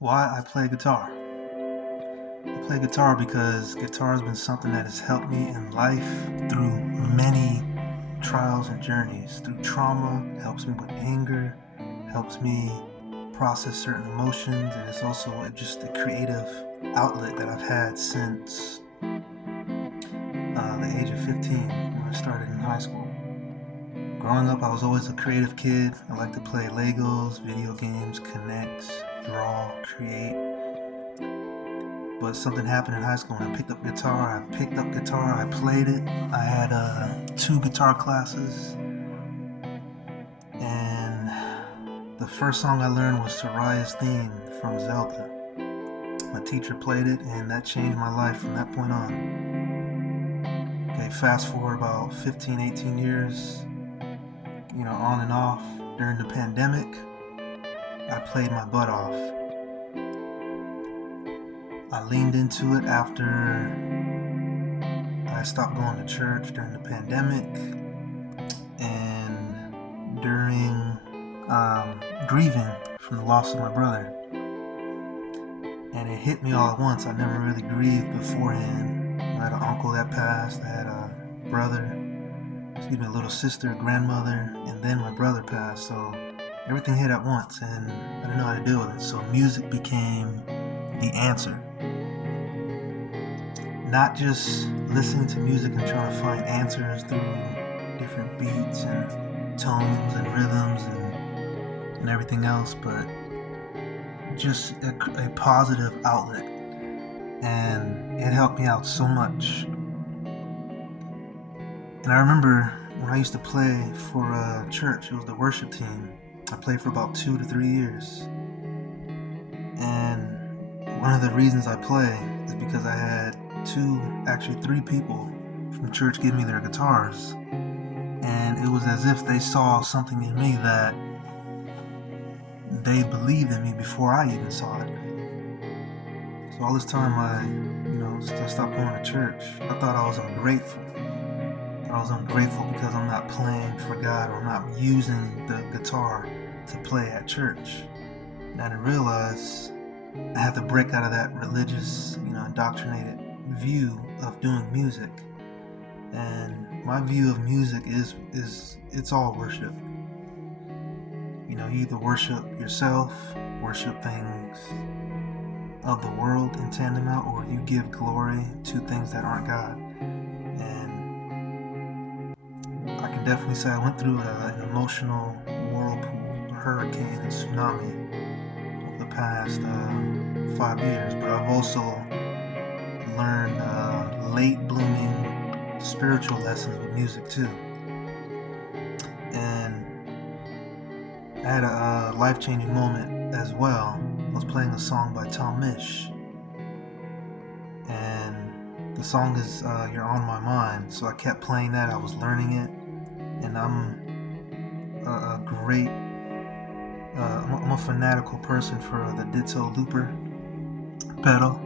Why I play guitar. I play guitar because guitar has been something that has helped me in life through many trials and journeys. Through trauma, it helps me with anger, helps me process certain emotions, and it's also just a creative outlet that I've had since the age of 15 when I started in high school. Growing up, I was always a creative kid. I liked to play Legos, video games, connects, draw, create. But something happened in high school and I picked up guitar. I played it. I had 2 guitar classes. And the first song I learned was Soraya's theme from Zelda. My teacher played it and that changed my life from that point on. Okay, fast forward about 15, 18 years, on and off. During the pandemic, I played my butt off. I leaned into it after I stopped going to church during the pandemic and during grieving from the loss of my brother. And it hit me all at once. I never really grieved beforehand. I had an uncle that passed, I had a little sister, grandmother, and then my brother passed. So everything hit at once and I didn't know how to deal with it. So music became the answer. Not just listening to music and trying to find answers through different beats and tones and rhythms and everything else, but just a positive outlet. And it helped me out so much. And I remember when I used to play for a church, it was the worship team. I played for about 2 to 3 years. And one of the reasons I play is because I had 3 people from church give me their guitars. And it was as if they saw something in me that they believed in me before I even saw it. So all this time I stopped going to church. I thought I was ungrateful. I was ungrateful because I'm not playing for God or I'm not using the guitar to play at church. And I didn't realize I had to break out of that religious, indoctrinated view of doing music. And my view of music is it's all worship. You either worship yourself, worship things of the world in tandem out, or you give glory to things that aren't God. And I can definitely say I went through an emotional whirlpool, hurricane, and tsunami over the past 5 years, but I've also learned late blooming spiritual lessons with music too. And I had a life-changing moment as well. I was playing a song by Tom Misch, and the song is You're On My Mind. So I kept playing that. I was learning it, and I'm a fanatical person for the Ditto Looper pedal.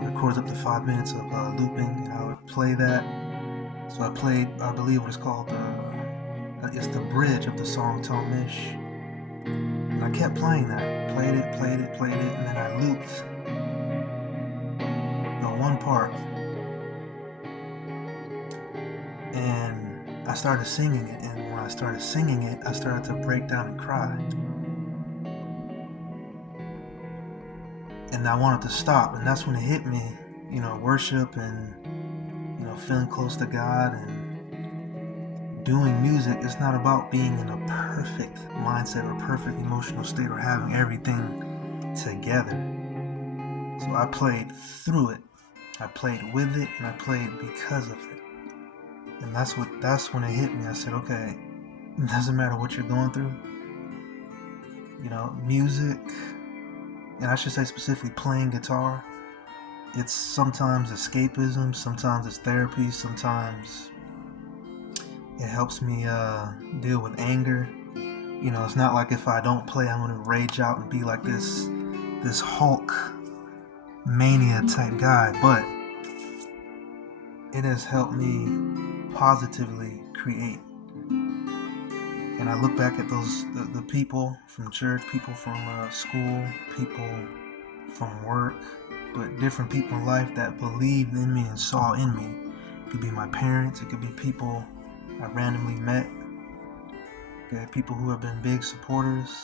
Records up to 5 minutes of looping, and I would play that. So I played, I believe what it's called, it's the bridge of the song Tom Misch. And I kept playing that, played it, and then I looped the one part. And I started singing it, and when I started singing it, I started to break down and cry. And I wanted to stop, and that's when it hit me, worship and, feeling close to God and doing music. It's not about being in a perfect mindset or perfect emotional state or having everything together. So I played through it, I played with it, and I played because of it. And that's when it hit me. I said, okay, it doesn't matter what you're going through. Music, and I should say specifically playing guitar, it's sometimes escapism, sometimes it's therapy, sometimes it helps me deal with anger. It's not like if I don't play, I'm going to rage out and be like this Hulk mania type guy, but it has helped me positively create. And I look back at the people from church, people from school, people from work, but different people in life that believed in me and saw in me. It could be my parents, it could be people I randomly met, okay, people who have been big supporters.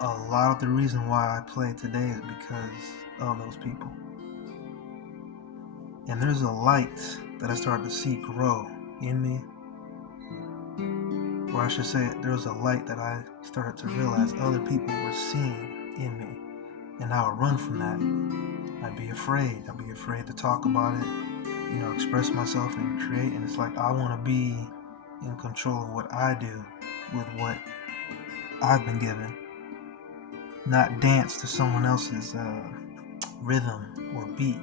A lot of the reason why I play today is because of those people. And there's a light that I started to see grow in me. Or I should say, there was a light that I started to realize other people were seeing in me. And I would run from that. I'd be afraid. I'd be afraid to talk about it, express myself and create. And it's like I want to be in control of what I do with what I've been given. Not dance to someone else's rhythm or beat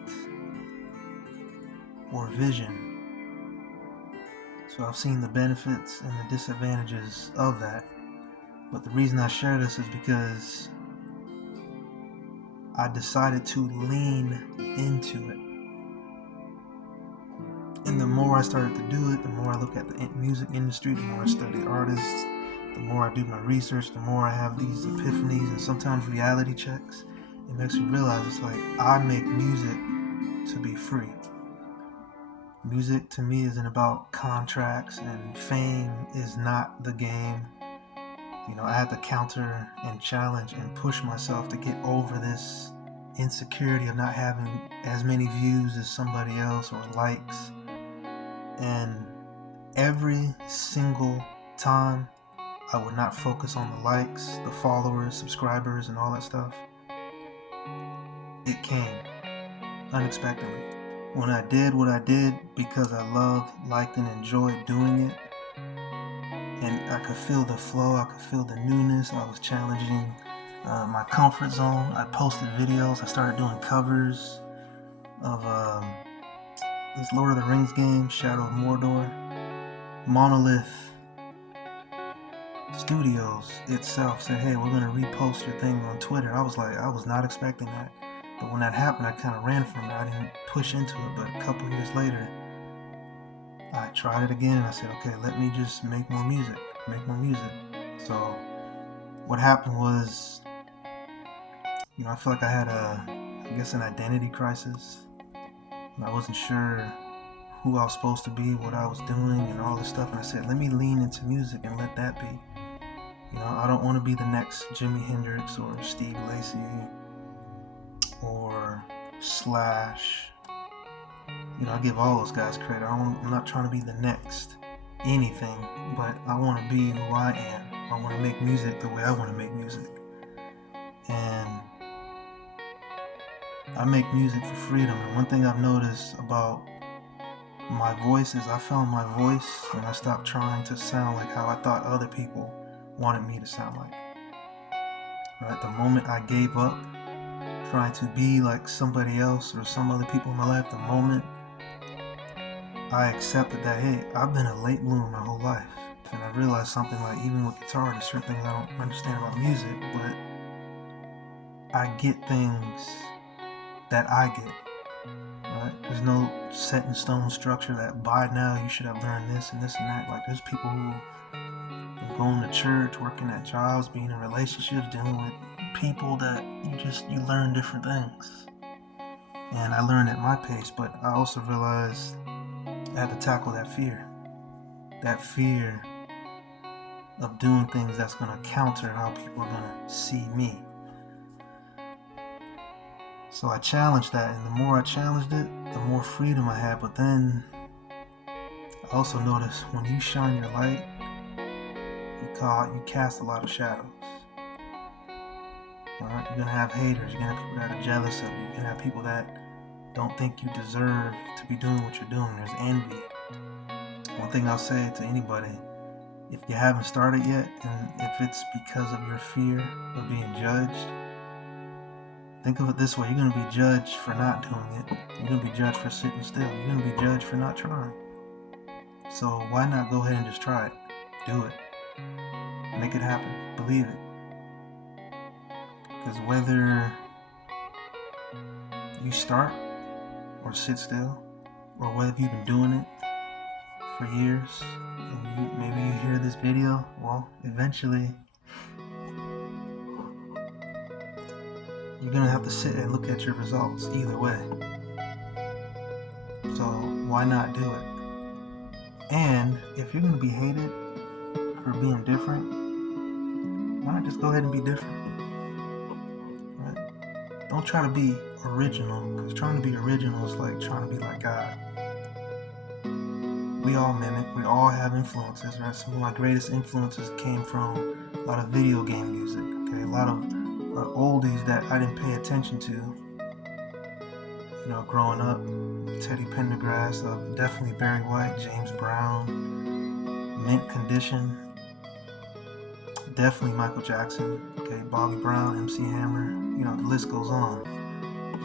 or vision. So I've seen the benefits and the disadvantages of that. But the reason I share this is because I decided to lean into it. And the more I started to do it, the more I look at the music industry, the more I study artists, the more I do my research, the more I have these epiphanies and sometimes reality checks. It makes me realize it's like I make music to be free. Music to me isn't about contracts, and fame is not the game. I had to counter and challenge and push myself to get over this insecurity of not having as many views as somebody else or likes. And every single time I would not focus on the likes, the followers, subscribers, and all that stuff. It came unexpectedly. When I did what I did because I loved, liked, and enjoyed doing it, and I could feel the flow, I could feel the newness, I was challenging my comfort zone. I posted videos, I started doing covers of this Lord of the Rings game, Shadow of Mordor. Monolith Studios itself said, hey, we're going to repost your thing on Twitter. I was not expecting that. But when that happened, I kind of ran from it. I didn't push into it. But a couple years later, I tried it again. And I said, okay, let me just make more music. So what happened was, I feel like I had an identity crisis. I wasn't sure who I was supposed to be, what I was doing, and all this stuff. And I said, let me lean into music and let that be. I don't want to be the next Jimi Hendrix or Steve Lacy or Slash. I give all those guys credit. I'm not trying to be the next anything, but I want to be who I am. I want to make music the way I want to make music. And I make music for freedom. And one thing I've noticed about my voice is I found my voice when I stopped trying to sound like how I thought other people wanted me to sound like. Right? The moment I gave up trying to be like somebody else or some other people in my life, the moment I accepted that, hey, I've been a late bloomer my whole life. And I realized something like, even with guitar, there's certain things I don't understand about music, but I get things that I get. Right? There's no set in stone structure that by now you should have learned this and this and that. Like, there's people who are going to church, working at jobs, being in relationships, dealing with people that you learn different things. And I learned at my pace, but I also realized I had to tackle that fear of doing things that's going to counter how people are going to see me. So I challenged that, and the more I challenged it, the more freedom I had. But then I also noticed when you shine your light, you cast a lot of shadows. Right? You're going to have haters, you're going to have people that are jealous of you, you're going to have people that don't think you deserve to be doing what you're doing. There's envy. One thing I'll say to anybody, if you haven't started yet, and if it's because of your fear of being judged, think of it this way: you're going to be judged for not doing it. You're going to be judged for sitting still. You're going to be judged for not trying. So why not go ahead and just try it? Do it. Make it happen. Believe it. Because whether you start or sit still, or whether you've been doing it for years, and maybe you hear this video, well, eventually you're gonna have to sit and look at your results either way. So why not do it? And if you're gonna be hated for being different, why not just go ahead and be different? Right? Don't try to be original, because trying to be original is like trying to be like God. We all mimic, we all have influences, right? Some of my greatest influences came from a lot of video game music, okay? A lot of oldies that I didn't pay attention to, you know, growing up. Teddy Pendergrass, definitely Barry White, James Brown, Mint Condition, definitely Michael Jackson, okay, Bobby Brown, MC Hammer, you know, the list goes on.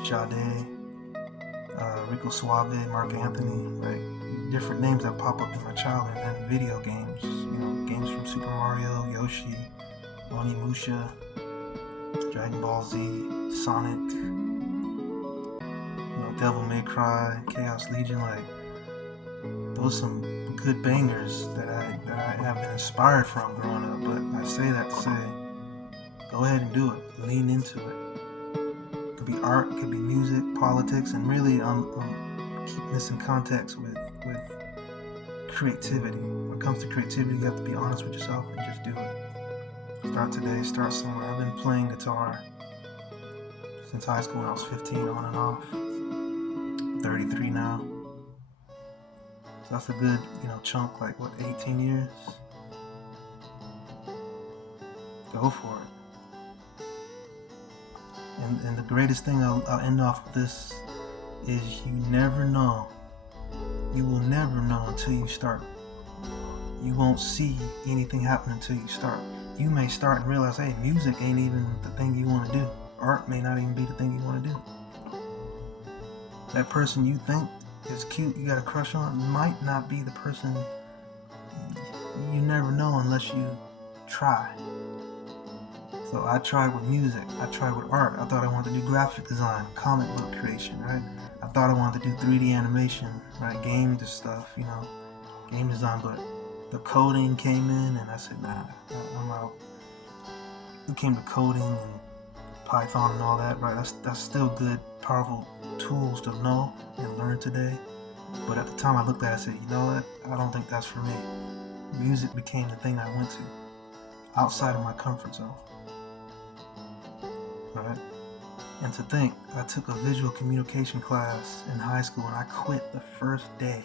Sade, Rico Suave, Mark Anthony, right? Different names that pop up in my childhood, and video games, you know, games from Super Mario, Yoshi, Onimusha, Dragon Ball Z, Sonic, you know, Devil May Cry, Chaos Legion. Like, those are some good bangers that I have been inspired from growing up. But I say that to say, go ahead and do it. Lean into it. It could be art, it could be music, politics, and really I'm keeping this in context with creativity. When it comes to creativity, you have to be honest with yourself and just do it. Start today, start somewhere. I've been playing guitar since high school when I was 15, on and off. 33 now. So that's a good, you know, chunk, like what, 18 years? Go for it. And the greatest thing I'll end off with this is you never know. You will never know until you start. You won't see anything happen until you start. You may start and realize, hey, music ain't even the thing you want to do. Art may not even be the thing you want to do. That person you think is cute, you got a crush on, might not be the person. You never know unless you try. So I tried with music, I tried with art. I thought I wanted to do graphic design, comic book creation, right? I thought I wanted to do 3D animation, right? Game stuff, you know, game design, but the coding came in and I said, nah, I'm out. It came to coding and Python and all that, right? That's still good, powerful tools to know and learn today. But at the time I looked at it, I said, you know what? I don't think that's for me. Music became the thing I went to, outside of my comfort zone. Right? And to think, I took a visual communication class in high school and I quit the first day.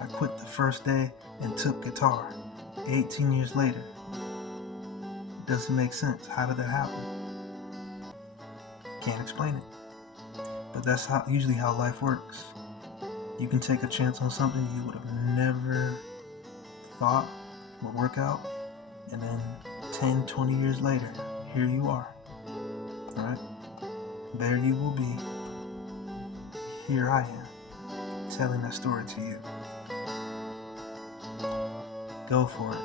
I quit the first day and took guitar 18 years later. It doesn't make sense. How did that happen? Can't explain it. But that's usually how life works. You can take a chance on something you would have never thought would work out, and then 10, 20 years later, here you are. Right? There you will be. Here I am, telling that story to you. Go for it.